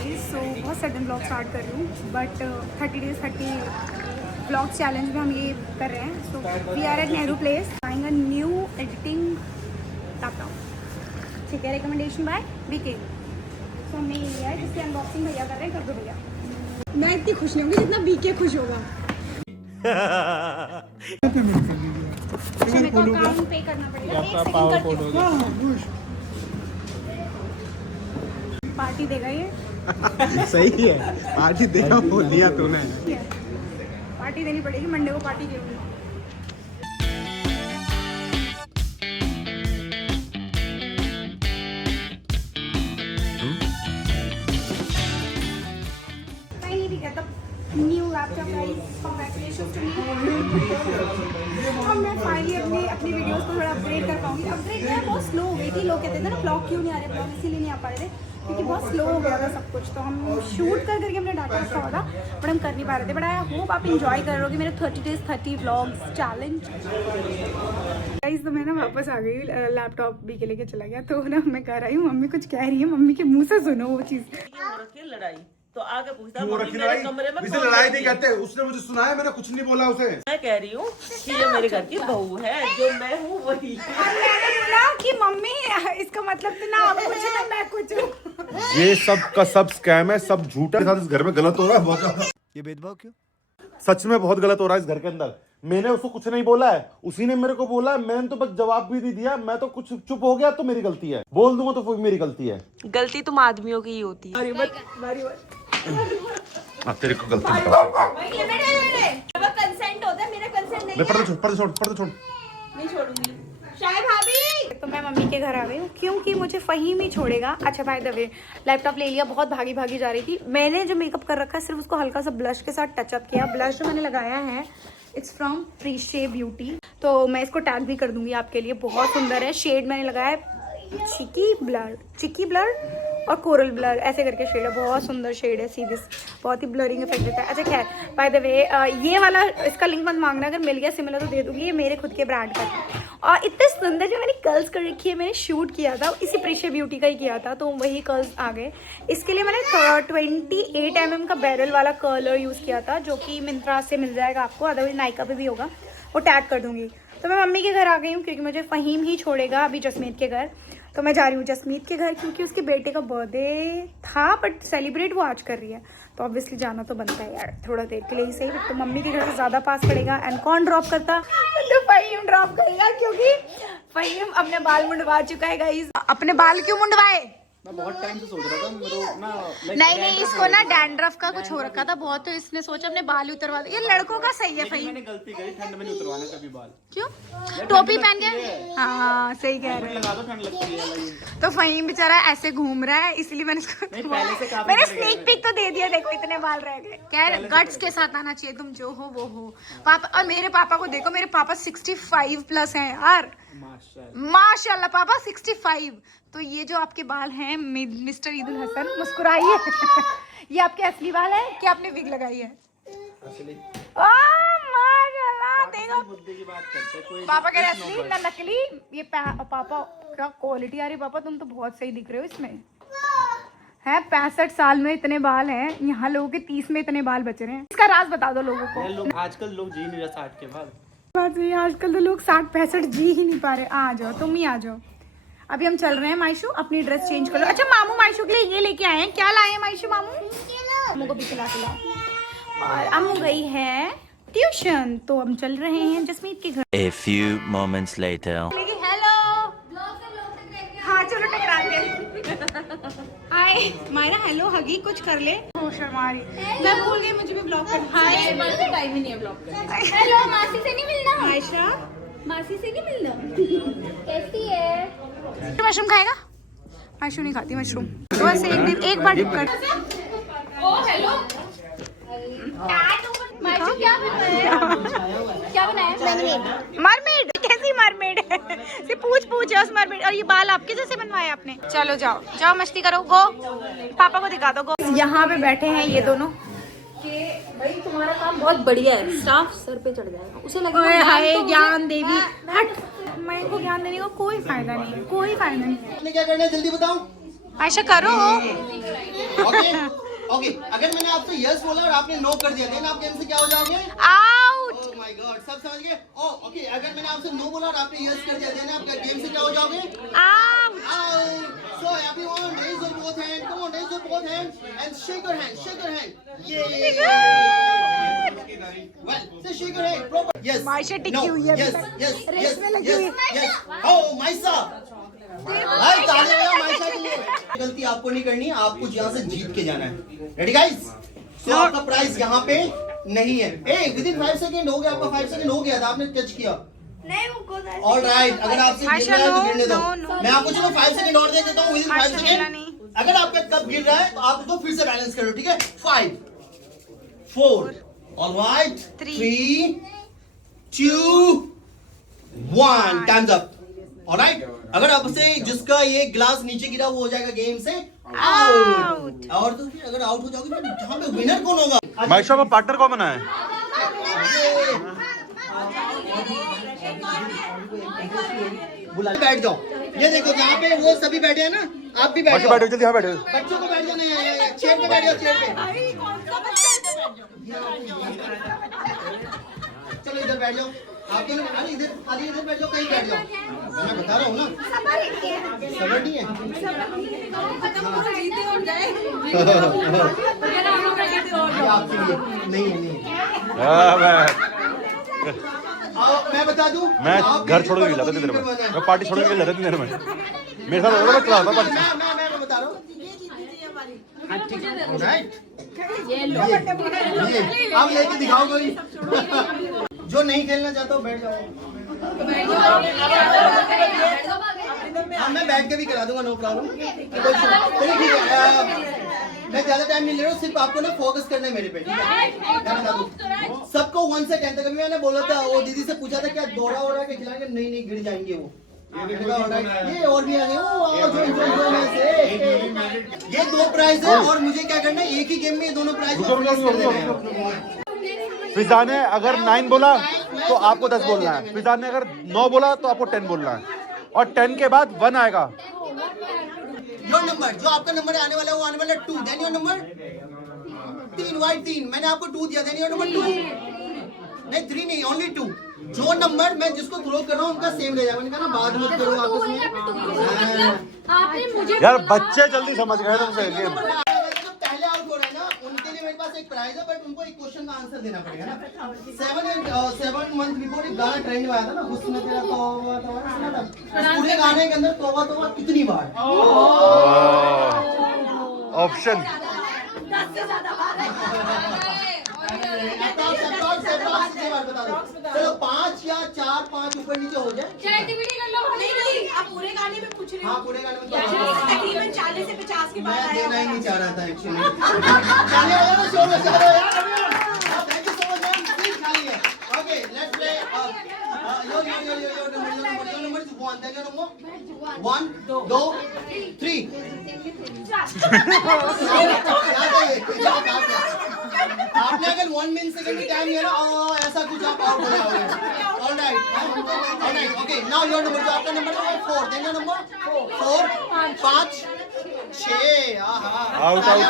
Guys, सो बहुत sudden blog start कर रही हूँ बट 30 days 30 ब्लॉग चैलेंज में हम ये कर रहे हैं. So we are at Nehru Place buying a new editing laptop. ठीक है, रिकमेंडेशन बाय बीके. सो हमने ये लिया है जिसकी अनबॉक्सिंग भैया कर रहे हैं. कर दो भैया. मैं इतनी खुश नहीं होंगी जितना बीके खुश होगा. मेरे को अकाउंट पे करना पड़ेगा. पार्टी देगा ये. सही है, पार्टी देगा बोल दिया तूने. पार्टी देनी पड़ेगी. मंडे को पार्टी देंगे. New laptop guys, congratulations to me. अब मैं फाइनली अपनी वीडियोस को थोड़ा अपग्रेड कर पाऊंगी. अपग्रेड क्या है, बहुत स्लो हो गई थी. लोग कहते थे ना ब्लॉग क्यों नहीं आ रहे, ब्लॉग इसीलिए नहीं आ पा रहे थे क्योंकि बहुत स्लो हो गया था सब कुछ. तो हम शूट कर करके हमने डाटा रखा हुआ था बट हम कर नहीं पा रहे थे. बट आई होप आप इंजॉय कर रहे हो मेरे 30 days 30 व्लॉग्स चैलेंज. गाइस, तो मैं ना वापस आ गई. लैपटॉप भी के लेके चला गया तो ना मैं घर आई हूँ. मम्मी कुछ कह रही है. मम्मी के मुँह से सुनो वो चीज़. लड़ाई तो आगे पूछता मेरे कमरे में लड़ाई नहीं कहते. उसने मुझे सुनाया, मैंने कुछ नहीं बोला उसे. मैं कह रही हूँ कि ये मेरे घर की बहू है, जो मैं हूँ वही. मैंने बोला कि मम्मी इसका मतलब तो ना आप कुछ ना मैं कुछ हूँ. ये सब का सब स्कैम है, सब झूठा. के साथ इस घर में गलत हो रहा है बहुत ज्यादा. ये भेदभाव क्यों? सच में बहुत गलत हो रहा है इस घर के अंदर. मैंने उसको कुछ नहीं बोला है, उसी ने मेरे को बोला है. मैंने तो बस जवाब भी नहीं दिया. मैं तो कुछ चुप हो गया तो मेरी गलती है. बोल दूंगा तो मेरी गलती है. गलती तुम आदमियों की ही होती है. तेरे को गलती नहीं. कंसेंट होता है, मेरा कंसेंट नहीं. पर्दा छोड़. नहीं छोड़ूंगी. शायद भाभी. तो मैं मम्मी के घर आ गई हूँ क्योंकि मुझे फहीम ही छोड़ेगा. अच्छा बाय द वे, लैपटॉप ले लिया. बहुत भागी भागी जा रही थी. मैंने जो मेकअप कर रखा है सिर्फ उसको हल्का सा ब्लश के साथ टचअप किया. ब्लश जो मैंने लगाया है इट्स फ्रॉम प्रीशे ब्यूटी. तो मैं इसको टैग भी कर दूंगी आपके लिए. बहुत सुंदर है. शेड मैंने लगाया है चिकी ब्लर और कोरल ब्लर ऐसे करके शेड है. बहुत सुंदर शेड है. सीधी बहुत ही ब्लरिंग इफेक्ट देता है. अच्छा खैर, बाय द वे ये वाला इसका लिंक मत मांगना. अगर मिल गया सिमिलर तो दे दूंगी. ये मेरे खुद के ब्रांड का है और इतने सुंदर जो मैंने कर्ल्स कर रखी है. मैंने शूट किया था इसी प्रीशे ब्यूटी का ही किया था तो वही कर्ल्स आ गए. इसके लिए मैंने 28 mm का बैरल वाला कर्लर यूज़ किया था जो कि मिंत्रा से मिल जाएगा आपको. अदरवाइज नायका पे भी होगा. वो टैग कर दूंगी. तो मैं मम्मी के घर आ गई हूँ क्योंकि मुझे फहीम ही छोड़ेगा अभी जसमीत के घर. तो मैं जा रही हूँ जसमीत के घर क्योंकि उसके बेटे का बर्थडे था बट सेलिब्रेट वो आज कर रही है तो ऑब्वियसली जाना तो बनता है यार. थोड़ा देर के लिए ही सही. तो मम्मी के घर से ज़्यादा पास पड़ेगा. एंड कौन ड्रॉप करता तो फहीम ड्रॉप करेगा क्योंकि फहीम अपने बाल मुंडवा चुका है गाइस. अपने बाल क्यों मुंडवाए? मैं बहुत टाइम से सोच रहा था मेरे ना नहीं इसको ना डैंड्रफ का कुछ हो रखा था बहुत. तो इसने सोचा अपने बाल ही उतरवा दे. ये लड़कों का सही है फहीम. मैंने गलती करी, ठंड में नहीं उतरवाने कभी बाल. क्यों? टोपी पहन के. हाँ सही कह रहे लगा दो, ठंड लगती है. तो फहीम बेचारा ऐसे घूम रहा है इसलिए मैंने इसको मैंने स्नीक पिक तो दे दिया. देखो इतने बाल रह गए. कह गट्स के साथ आना चाहिए. तुम जो हो वो हो. पापा और मेरे पापा को देखो. मेरे पापा 65+ हैं यार. माशाल्लाह पापा 65. तो ये जो आपके बाल हैं मिस्टर ईदुल हसन मुस्कुराइए. ये आपके असली बाल है कि आपने विग लगाई है? असली. माशाल्लाह देखो मुद्दे की बात करते हैं. कोई पापा कह रहे असली ना नकली. ये पापा क्या क्वालिटी आ रही है. पापा तुम तो बहुत सही दिख रहे हो इसमें. है 65 साल में इतने बाल हैं. यहाँ लोगों के 30 में इतने बाल बच रहे हैं. इसका राज बता दो लोगों को. आजकल लोग जी नहीं रहे 60 के बाद. बात सही है. आजकल तो लोग 60-65 जी ही नहीं पा रहे. आ जाओ तुम ही आ जाओ. अभी हम चल रहे हैं. मायशू अपनी ड्रेस चेंज कर लो. अच्छा मामू मायशू के लिए ये लेके आए हैं. क्या लाए हैं मायशू? मामू को भी खिला. और अम्मू गई है ट्यूशन. तो हम चल रहे हैं जसमीत के घर. A few moments later. Hello. हाँ चलो टकराते हैं. हाय मायरा. हेलो हगी कुछ कर ले. हो शर्मा रही. मैं भूल गई मुझे भी ब्लॉग करना. हाय टाइम ही नहीं है ब्लॉग करने. हेलो मासी से नहीं मिलना. आयशा मासी से नहीं मिलना. कैसी है? मशरूम खाएगा? मशरूम नहीं खाती मशरूम. तो बस एक बार डिप कर. ओ हेलो. क्या बनाया? मरमेड. कैसी मरमेड है? पूछ है उस मरमेड. और ये बाल आपके जैसे बनवाए आपने? चलो जाओ मस्ती करो. गो पापा को दिखा दो. गो. यहाँ पे बैठे हैं ये दोनों. भाई तुम्हारा काम बहुत बढ़िया है. स्टाफ सर पे चढ़ जाएगा. उसे लगेगा हाय ज्ञान देवी. हट. मैं को ज्ञान देने का कोई फायदा नहीं है. कोई फायदा नहीं. क्या करना है जल्दी बताओ. आयशा करो. ओके अगर मैंने आपसे यस बोला और आपने नो कर दिया देन आप गेम से क्या हो जाओगे? आउट। ओह माय गॉड, सब समझ गए? ओके अगर मैंने आपसे नो बोला और आपने यस कर दिया देन आप गेम से क्या हो जाओगे? Out. Out. So everyone, raise your both hands. Come on, raise your both hands and shake your hand. Shake your hand. Yay! Well, say shake your hand. Proper. Yes. Maisha टिकी No. हुई है अभी Yes. तक। Yes. Race Yes. में लगी Yes. हुई। Yes. Oh, माइसा. भाई ताली बजाओ माइसा के लिए। गलती आपको नहीं करनी है, आपको यहाँ से जीत के जाना है। Ready guys? So आपका प्राइस यहाँ पे नहीं है। ए, within 5 सेकंड हो गया, आपका 5 सेकंड हो गया था, आपने टच किया। All right, अगर आपसे गिर रहा है तो गिरने दो। मैं आपको चलो 5 सेकंड और दे देता हूँ। within 5 सेकंड अगर आपका कप गिर रहा है तो आप उसको फिर से बैलेंस करो, ठीक है? 5 4 All right 3 2 1 times up. Alright अगर आपसे जिसका ये ग्लास नीचे गिरा वो हो जाएगा गेम से आउट। और तो फिर अगर आउट हो जाओगे तो जहाँ पे विनर कौन होगा? माइशा का पार्टनर कौन बना है? बुला बैठ जाओ। ये देखो जहाँ पे वो सभी बैठे हैं ना, आप भी बैठ माइशा जाओ। बैठो जल्दी, यहाँ बैठो। बच्चों को बैठ जाना है, चेयर पे बैठ जाओ, चेयर पे। चलो इधर बैठ जाओ। आप लोग अरे इधर खाली इधर बैठ जाओ, कहीं बैठ जाओ। मैं बता रहा हूँ ना, सबर नहीं है। आपके लिए नहीं है, नहीं मैं बता दूं, मैं आप घर छोड़ के यूट्यूबर जाता था तेरे में, यूट्यूबर मैं पार्टी छोड़ के जाता था तेरे में। मेरे साथ होता मैं चला था पार्टी। मैं बता रहा हूँ। ठीक है, राइट। ये आप लेके दिखाओ कोई। जो नहीं खेलना चाहता हूँ बैठ जाओ। हाँ मैं बैठ के भी करा दूंगा, नो प्रॉब्लम। चलिए ठीक है, मैं ज्यादा टाइम नहीं ले रहा हूँ, सिर्फ आपको ना फोकस करना है मेरे पे, ठीक है? मैं बता दूं सबको 1 से 10 तक। अभी मैंने बोला था, वो दीदी से पूछा था क्या दौड़ा हो रहा है, खिलाएंगे? नहीं नहीं गिर जाएंगे वो। ये और भी आ गए, ये 2 प्राइज है और मुझे क्या करना है, एक ही गेम में ये दोनों प्राइज को फिनिश कर देना है। फिजा ने अगर 9 बोला तो आपको 10 बोलना है। फिजा ने अगर 9 बोला तो आपको 10 बोलना है और 10 के बाद 1 आएगा। योर नंबर जो आपका नंबर आने वाला है वो आने वाला है 2। देन योर नंबर 3 वाइट 3 मैंने आपको 2 दिया। देन योर नंबर 2 नहीं 3 नहीं ओनली 2। जो नंबर मैं जिसको थ्रो कर रहा हूँ उनका सेम रह जाएगा। मैंने कहा ना बात मत करो आपस में। यार बच्चे जल्दी समझ गए तुमसे गेम। जो पहले आउट हो रहा है ना उनके लिए मेरे पास एक प्राइज है, बट उनको एक क्वेश्चन का आंसर देना पड़ेगा ना। 7 मंथ बिफोर एक गाना ट्रेंड में आया था ना, हुस्न तेरा तौबा तौबा, सुना था? उस पूरे गाने के अंदर तौबा तौबा कितनी बार ऑप्शन बता दो। चलो 5 या 4 5 ऊपर नीचे हो जाए। आप पूरे गाने में पूछ रहे हाँ हो? पूरे गाने में तकरीबन 40 से 50 के मैं बाद देना ही आया नहीं चाह रहा था actually. Thank you so much ma'am, seat खाली है। Okay let's play your number is 1। Then your number 1 2 3 आपने अगर 1 मिनट टाइम लिया ना ऐसा कुछ आप आउट हो जाओगे। Alright okay now your number जो आपका नंबर है 4। देन योर नंबर 4 5 6 आउट बजाते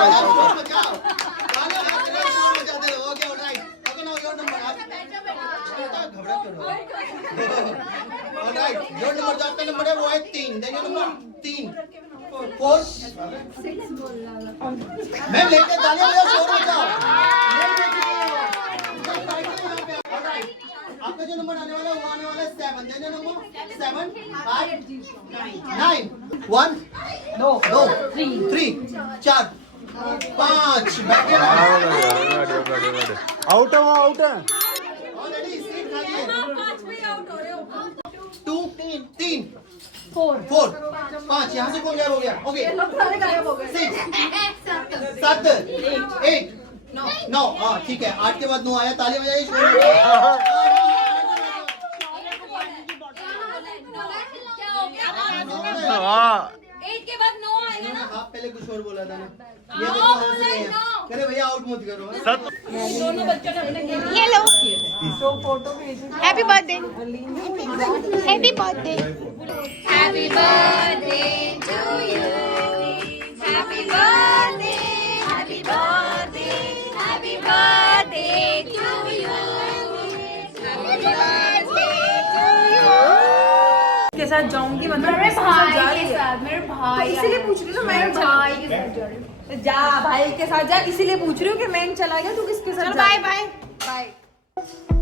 रहो। Okay alright okay now your number आप घबरा क्यों रहे हो? ऑलराइट योर नंबर जो आपका नंबर है वो है 3। देन योर नंबर 3 4 मैं लेके तालियां बजाओ, शोर मचाओ। आपका जो नंबर आने वाला है वो आने वाला है 7। देन योर नंबर 7 8 9 1 2 3 4 5 बैठे आउट है, आउट है। ऑलरेडी सीट खाली है। 2 3 4 5 यहाँ से कौन गायब हो गया? ओके 6 7 8 9 हाँ ठीक है। 8 के बाद 9 आया, ताली बजाइए। के बाद 9 आएगा ना। आप पहले कुछ और बोला था ना, ये देखो हाँ से नहीं है। अरे भैया आउट मत करो। दोनों बच्चों ने अपने गेम ये लो happy birthday happy birthday happy birthday to you happy birthday happy birthday साथ जाऊंगी, मतलब मेरे किसके साथ जा भाई रही के है? साथ, मेरे भाई तो इसीलिए पूछ रही हूँ ना, मैं भाई के साथ जा रही हूँ। तो जा भाई के साथ जा, इसीलिए पूछ रही हूँ कि मैं चला गया, तू किसके साथ जा बाय रही है? Bye bye.